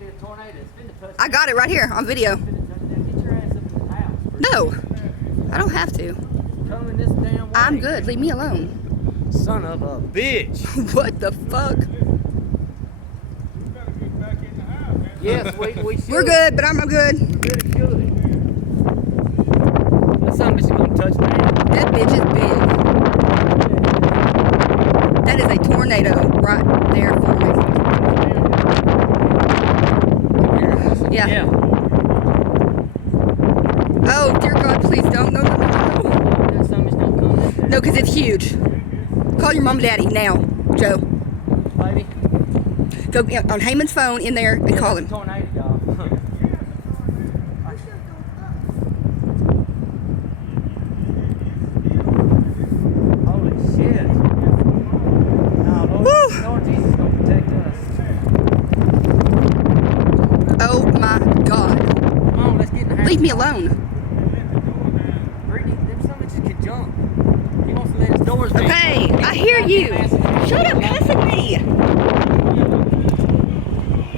be a tornado. It's been to touch. I got it right here on video. Get your ass up in the house. No, I don't have to. Coming this damn way. I'm good. Leave me alone. Son of a bitch. What the fuck? Yes, we should. We're good, but I'm good. Really should. That son bitch is gonna touch down. That bitch is big. That is a tornado right there for me. Yeah. Yeah. Oh, dear God, please don't. No, no, no, no. That son bitch don't come this way. No, because it's huge. Call your mom and daddy now, Joe. Baby. Go on Heyman's phone in there and call him. Tornado, y'all. Holy shit. No, Lord Jesus is gonna protect us. Oh my God. Come on, let's get in the house. Leave me alone. Brittany, them son bitches can jump. He wants to let his doors down. Okay, I hear you. Shut up cussing me.